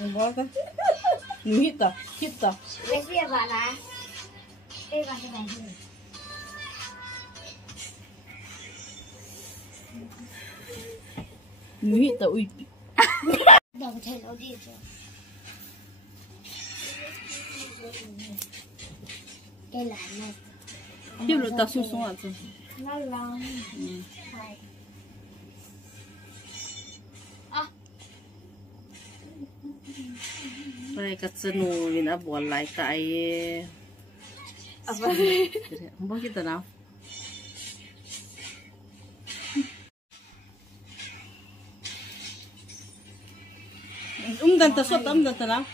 Bota. Não hita, hita. Vê se vai lá. Ele vai chegar aqui. Não hita, ui. Đâu có thể nó đi chứ. Đây là này. Tiếp rồi ta xuống xuống à chứ. Nó lòng. Đây cái chân nụ vì nó bỏ lại cái. Không bao giờ nào. Dan ta sốt dan ta nào.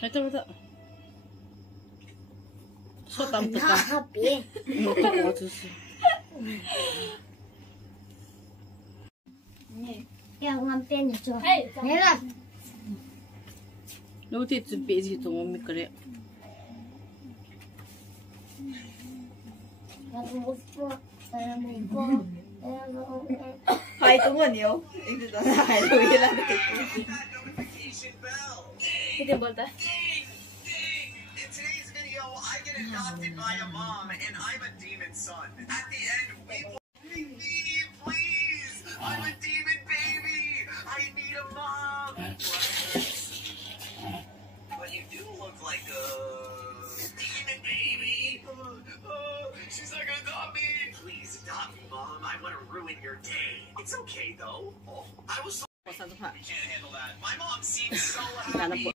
Hãy cho tôi. Sốt ta. Một cái quá chứ. Em làm tên để cho. Thế là. Nó thì chỉ bị gì tụi mình cái đấy. Hai cũng là nhiều. Em chỉ nói hai thôi là được. Cái gì bolta? Adopted by a mom, and I'm a demon son. At the end, we will me, please. I'm a demon baby. I need a mom. But you do look like a demon baby. She's not gonna adopt me. Please adopt me, mom. I want to ruin your day. It's okay though. Oh, I was so. You can't handle that. My mom seems so happy.